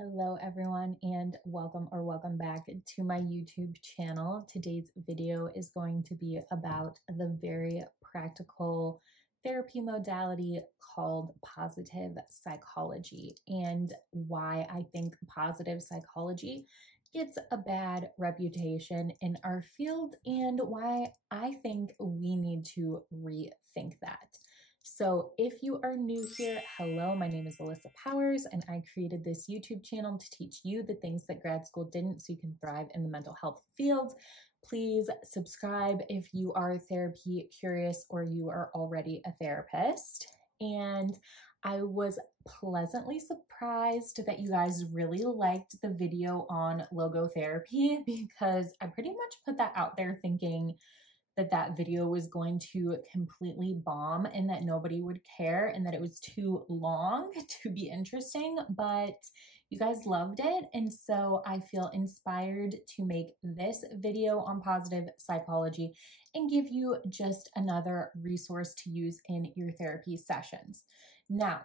Hello everyone and welcome back to my YouTube channel. Today's video is going to be about the very practical therapy modality called positive psychology and why I think positive psychology gets a bad reputation in our field and why I think we need to rethink that. So if you are new here, hello, my name is Allyssa Powers and I created this YouTube channel to teach you the things that grad school didn't so you can thrive in the mental health field. Please subscribe if you are therapy curious or you are already a therapist. And I was pleasantly surprised that you guys really liked the video on logotherapy because I pretty much put that out there thinking that video was going to completely bomb and that nobody would care and that it was too long to be interesting, but you guys loved it. And so I feel inspired to make this video on positive psychology and give you just another resource to use in your therapy sessions. Now,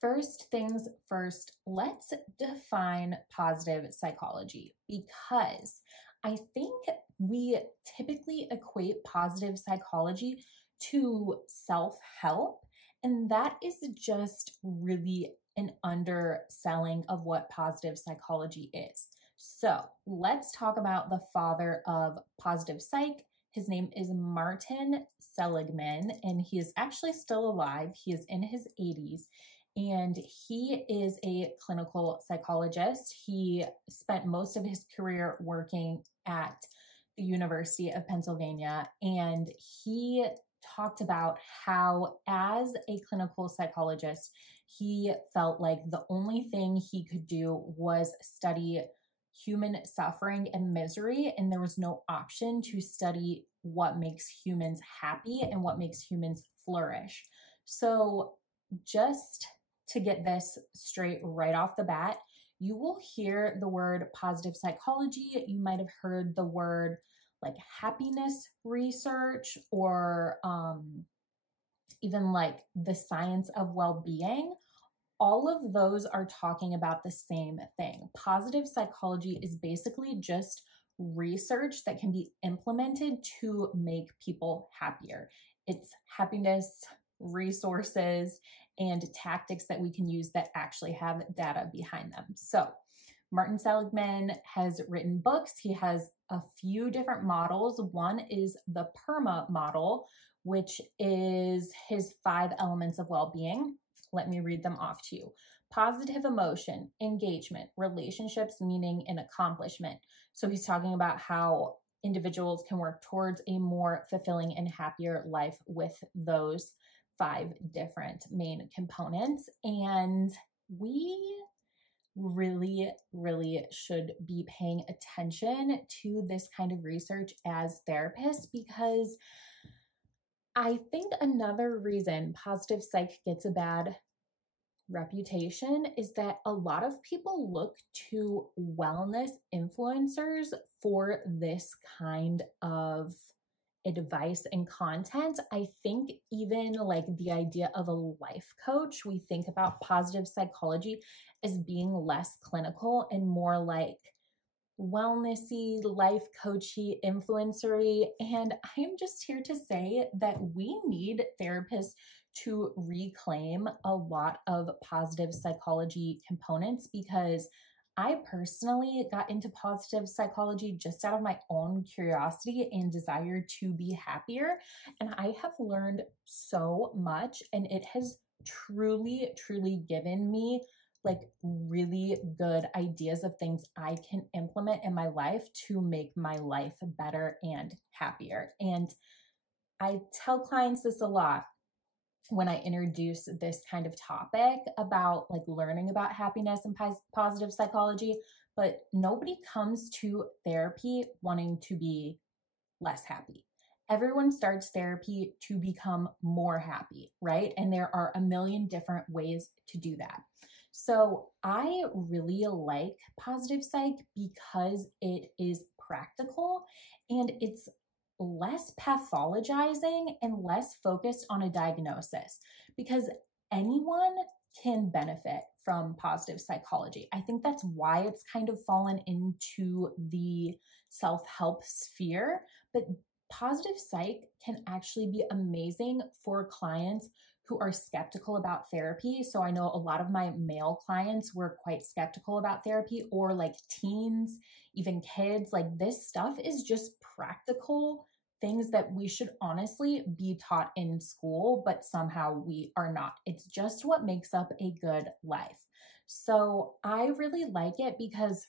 first things first, let's define positive psychology because I think we typically equate positive psychology to self-help, and that is just really an underselling of what positive psychology is. So let's talk about the father of positive psych. His name is Martin Seligman, and he is actually still alive. He is in his 80s. And he is a clinical psychologist. He spent most of his career working at the University of Pennsylvania, and he talked about how, as a clinical psychologist, he felt like the only thing he could do was study human suffering and misery, and there was no option to study what makes humans happy and what makes humans flourish. So just to get this straight right off the bat, you will hear the word positive psychology. You might have heard the word like happiness research or even like the science of well-being. All of those are talking about the same thing. Positive psychology is basically just research that can be implemented to make people happier. It's happiness resources and tactics that we can use that actually have data behind them. So Martin Seligman has written books. He has a few different models. One is the PERMA model, which is his 5 elements of well-being. Let me read them off to you. Positive emotion, engagement, relationships, meaning, and accomplishment. So he's talking about how individuals can work towards a more fulfilling and happier life with those 5 different main components. And we really should be paying attention to this kind of research as therapists, because I think another reason positive psych gets a bad reputation is that a lot of people look to wellness influencers for this kind of advice and content. I think even like the idea of a life coach, we think about positive psychology as being less clinical and more like wellnessy, life coachy, influencery. And I am just here to say that we need therapists to reclaim a lot of positive psychology components, because I personally got into positive psychology just out of my own curiosity and desire to be happier. And I have learned so much, and it has truly given me like really good ideas of things I can implement in my life to make my life better and happier. And I tell clients this a lot when I introduce this kind of topic about like learning about happiness and positive psychology, but nobody comes to therapy wanting to be less happy. Everyone starts therapy to become more happy, right? And there are a million different ways to do that. So I really like positive psych because it is practical and it's less pathologizing and less focused on a diagnosis, because anyone can benefit from positive psychology. I think that's why it's kind of fallen into the self-help sphere, but positive psych can actually be amazing for clients who are skeptical about therapy. So I know a lot of my male clients were quite skeptical about therapy, or like teens, even kids. Like, this stuff is just practical things that we should honestly be taught in school, but somehow we are not. It's just what makes up a good life. So I really like it because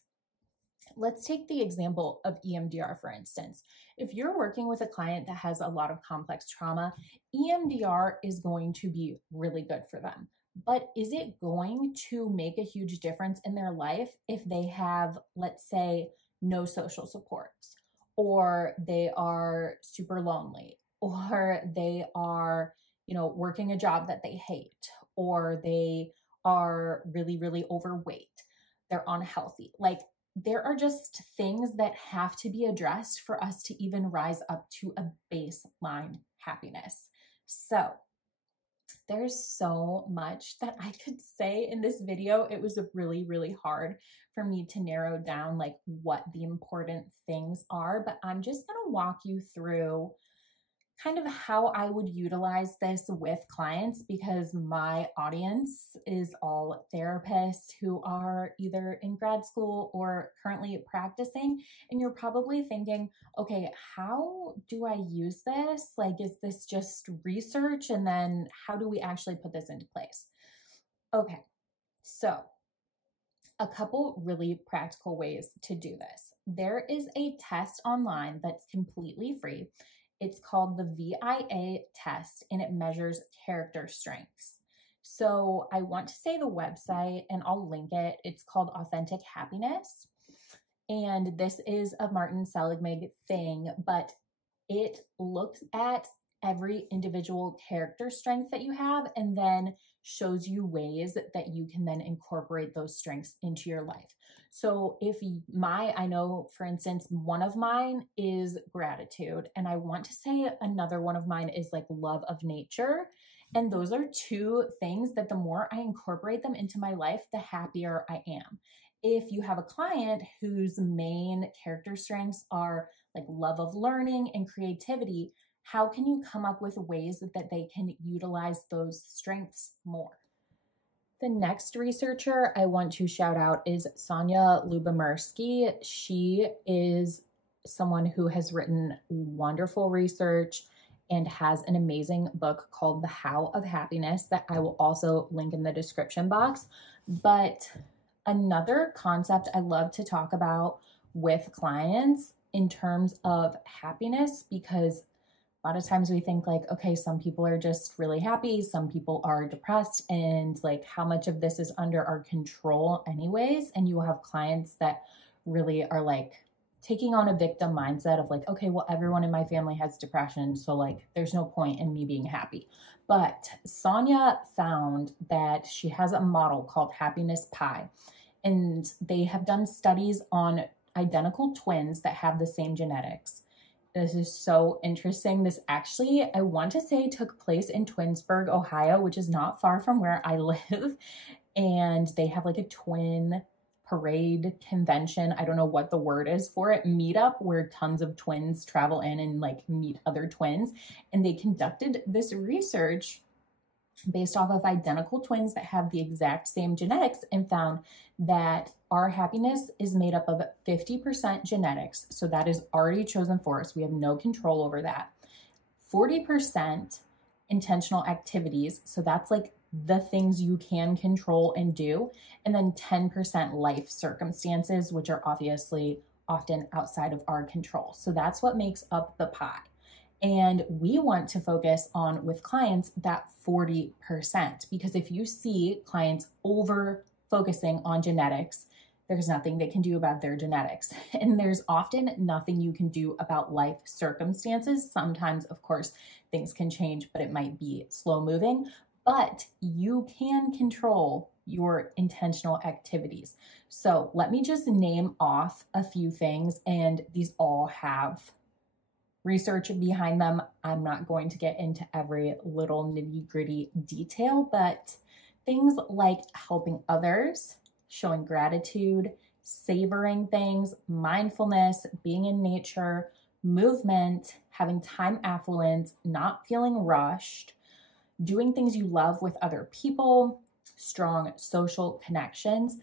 let's take the example of EMDR, for instance. If you're working with a client that has a lot of complex trauma, EMDR is going to be really good for them. But is it going to make a huge difference in their life if they have, let's say, no social supports, or they are super lonely, or they are, working a job that they hate, or they are really, really overweight, they're unhealthy? Like, there are just things that have to be addressed for us to even rise up to a baseline happiness. So there's so much that I could say in this video. It was really, really hard for me to narrow down like what the important things are, but I'm just going to walk you through kind of how I would utilize this with clients, because my audience is all therapists who are either in grad school or currently practicing. And you're probably thinking, okay, how do I use this? Like, is this just research? And then how do we actually put this into place? Okay, so a couple really practical ways to do this. There is a test online that's completely free. It's called the VIA test, and it measures character strengths. So I want to say the website, and I'll link it. It's called Authentic Happiness. And this is a Martin Seligman thing, but it looks at every individual character strength that you have and then shows you ways that you can then incorporate those strengths into your life. So I know, for instance, one of mine is gratitude, and I want to say another one of mine is like love of nature. And those are two things that the more I incorporate them into my life, the happier I am. If you have a client whose main character strengths are like love of learning and creativity, how can you come up with ways that they can utilize those strengths more? The next researcher I want to shout out is Sonja Lyubomirsky. She is someone who has written wonderful research and has an amazing book called The How of Happiness that I will also link in the description box. But another concept I love to talk about with clients in terms of happiness, because a lot of times we think like, okay, some people are just really happy, some people are depressed, and like how much of this is under our control anyways. And you will have clients that really are like taking on a victim mindset of like, okay, well, everyone in my family has depression, so like there's no point in me being happy. But Sonja found that she has a model called happiness pie, and they have done studies on identical twins that have the same genetics. This is so interesting. This actually, I want to say, took place in Twinsburg, Ohio, which is not far from where I live. And they have like a twin parade convention. I don't know what the word is for it. Meetup, where tons of twins travel in and like meet other twins. And they conducted this research based off of identical twins that have the exact same genetics, and found that our happiness is made up of 50% genetics. So that is already chosen for us. We have no control over that. 40% intentional activities. So that's like the things you can control and do. And then 10% life circumstances, which are obviously often outside of our control. So that's what makes up the pie. And we want to focus on, with clients, that 40%, because if you see clients over focusing on genetics, there's nothing they can do about their genetics. And there's often nothing you can do about life circumstances. Sometimes, of course, things can change, but it might be slow moving. But you can control your intentional activities. So let me just name off a few things, and these all have research behind them. I'm not going to get into every little nitty-gritty detail, but Things like helping others, showing gratitude, savoring things, mindfulness, being in nature, movement, having time affluence, not feeling rushed, doing things you love with other people, strong social connections.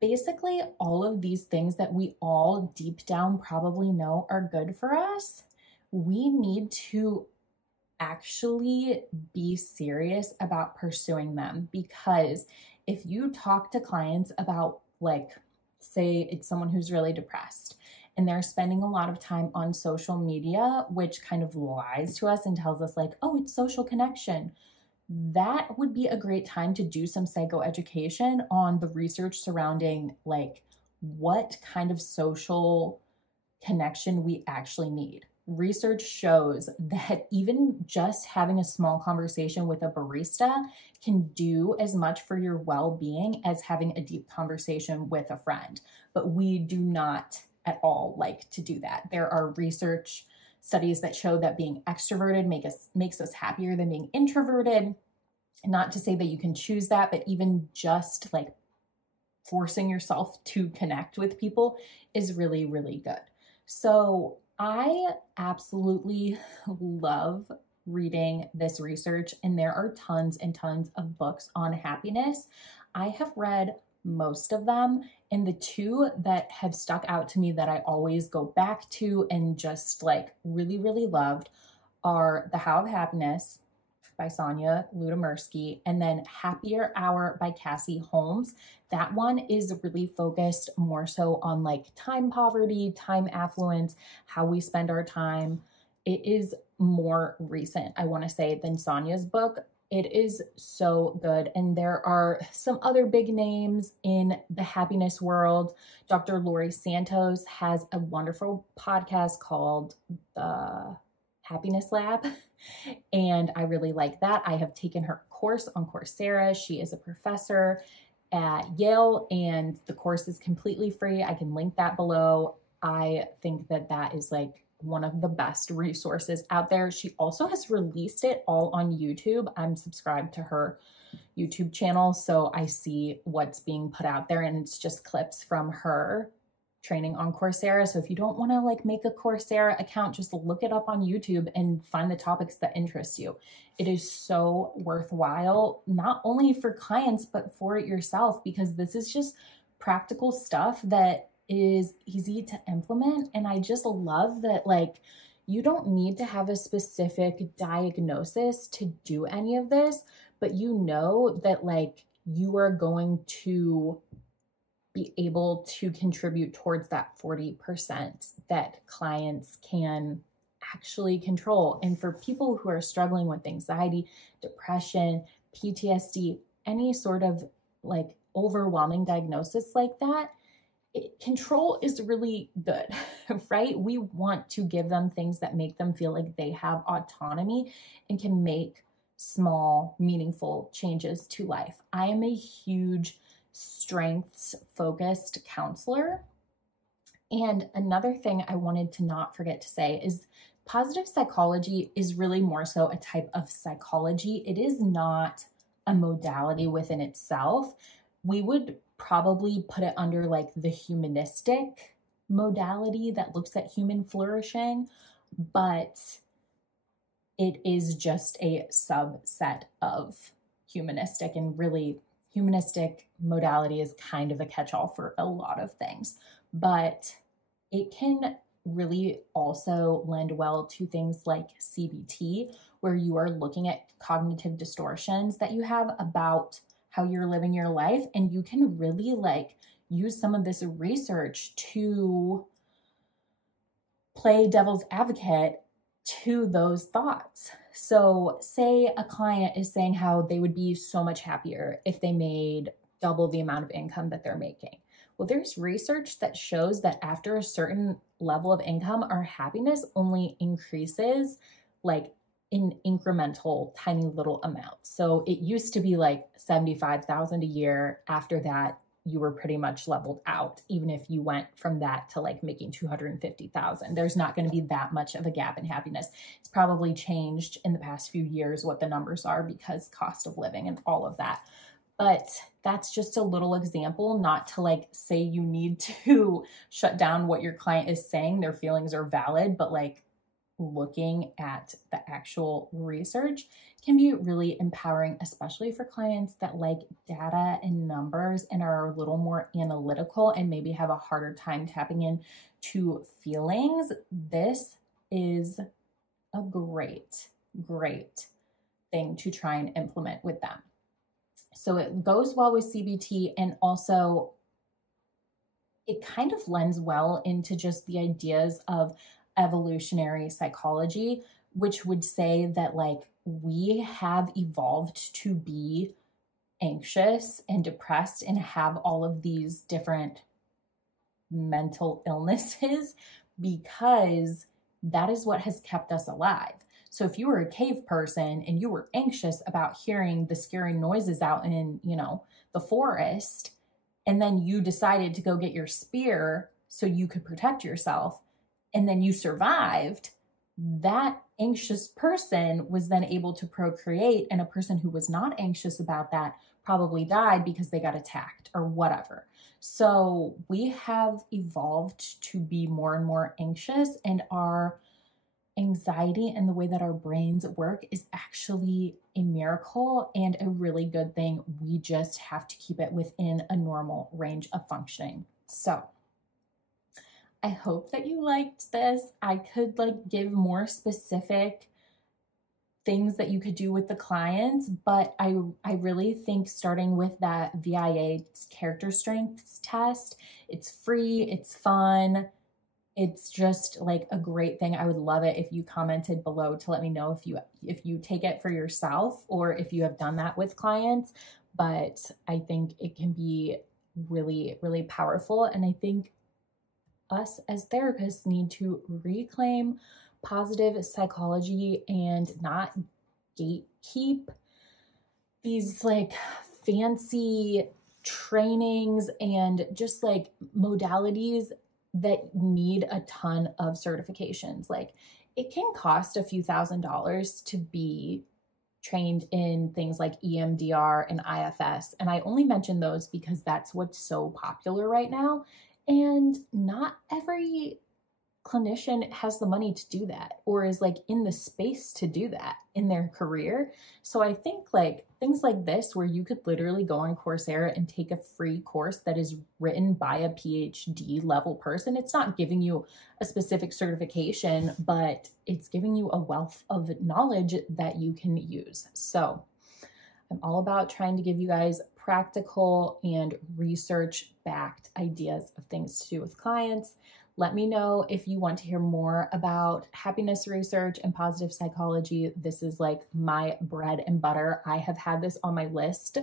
Basically, all of these things that we all deep down probably know are good for us, we need to actually be serious about pursuing them. Because if you talk to clients about, like, say it's someone who's really depressed and they're spending a lot of time on social media, which kind of lies to us and tells us like, oh, it's social connection, that would be a great time to do some psychoeducation on the research surrounding like what kind of social connection we actually need. Research shows that even just having a small conversation with a barista can do as much for your well-being as having a deep conversation with a friend. But we do not at all like to do that. There are research studies that show that being extroverted makes us happier than being introverted. Not to say that you can choose that, but even just like forcing yourself to connect with people is really, really good. So I absolutely love reading this research, and there are tons and tons of books on happiness. I have read most of them, and the two that have stuck out to me that I always go back to and just like really, really loved are The How of Happiness by Sonia Ludomirsky, and then Happier Hour by Cassie Holmes. That one is really focused more so on like time poverty, time affluence, how we spend our time. It is more recent, I want to say, than Sonia's book. It is so good. And there are some other big names in the happiness world. Dr. Laurie Santos has a wonderful podcast called The Happiness Lab, and I really like that. I have taken her course on Coursera. She is a professor at Yale, and the course is completely free. I can link that below. I think that that is like one of the best resources out there. She also has released it all on YouTube. I'm subscribed to her YouTube channel, so I see what's being put out there, and it's just clips from her training on Coursera. So if you don't want to like make a Coursera account, just look it up on YouTube and find the topics that interest you. It is so worthwhile, not only for clients, but for yourself, because this is just practical stuff that is easy to implement. And I just love that, like, you don't need to have a specific diagnosis to do any of this, but you know that like you are going to be able to contribute towards that 40% that clients can actually control. And for people who are struggling with anxiety, depression, PTSD, any sort of like overwhelming diagnosis like that, control is really good, right? We want to give them things that make them feel like they have autonomy and can make small, meaningful changes to life. I am a huge strengths-focused counselor. And another thing I wanted to not forget to say is positive psychology is really more so a type of psychology. It is not a modality within itself. We would probably put it under like the humanistic modality that looks at human flourishing, but it is just a subset of humanistic, and really humanistic modality is kind of a catch-all for a lot of things, but it can really also lend well to things like CBT, where you are looking at cognitive distortions that you have about how you're living your life, and you can really like use some of this research to play devil's advocate to those thoughts. So say a client is saying how they would be so much happier if they made double the amount of income that they're making. Well, there's research that shows that after a certain level of income, our happiness only increases like in incremental, tiny little amounts. So it used to be like $75,000 a year. After that, you were pretty much leveled out, even if you went from that to like making $250,000. There's not going to be that much of a gap in happiness. It's probably changed in the past few years what the numbers are because cost of living and all of that. But that's just a little example, not to like say you need to shut down what your client is saying. Their feelings are valid, but like looking at the actual research can be really empowering, especially for clients that like data and numbers and are a little more analytical and maybe have a harder time tapping in to feelings. This is a great thing to try and implement with them. So it goes well with CBT, and also it kind of lends well into just the ideas of evolutionary psychology, which would say that like we have evolved to be anxious and depressed and have all of these different mental illnesses because that is what has kept us alive. So if you were a cave person and you were anxious about hearing the scary noises out in, the forest, and then you decided to go get your spear so you could protect yourself, and then you survived, that anxious person was then able to procreate, and a person who was not anxious about that probably died because they got attacked or whatever. So we have evolved to be more and more anxious, and our anxiety and the way that our brains work is actually a miracle and a really good thing. We just have to keep it within a normal range of functioning. So I hope that you liked this. I could like give more specific things that you could do with the clients, but I really think starting with that VIA character strengths test, it's free, it's fun. It's just like a great thing. I would love it if you commented below to let me know if you take it for yourself or if you have done that with clients. But I think it can be really, really powerful. And I think us as therapists need to reclaim positive psychology and not gatekeep these like fancy trainings and just like modalities that need a ton of certifications. Like it can cost a few $1,000s to be trained in things like EMDR and IFS. And I only mention those because that's what's so popular right now. And not every clinician has the money to do that or is like in the space to do that in their career. So I think like things like this, where you could literally go on Coursera and take a free course that is written by a PhD level person. It's not giving you a specific certification, but it's giving you a wealth of knowledge that you can use. So I'm all about trying to give you guys practical and research-backed ideas of things to do with clients. Let me know if you want to hear more about happiness research and positive psychology. This is like my bread and butter. I have had this on my list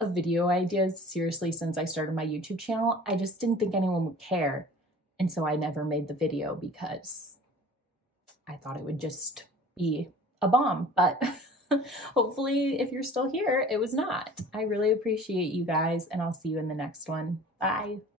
of video ideas seriously since I started my YouTube channel. I just didn't think anyone would care. And so I never made the video because I thought it would just be a bomb. But hopefully, if you're still here, it was not. I really appreciate you guys, and I'll see you in the next one. Bye.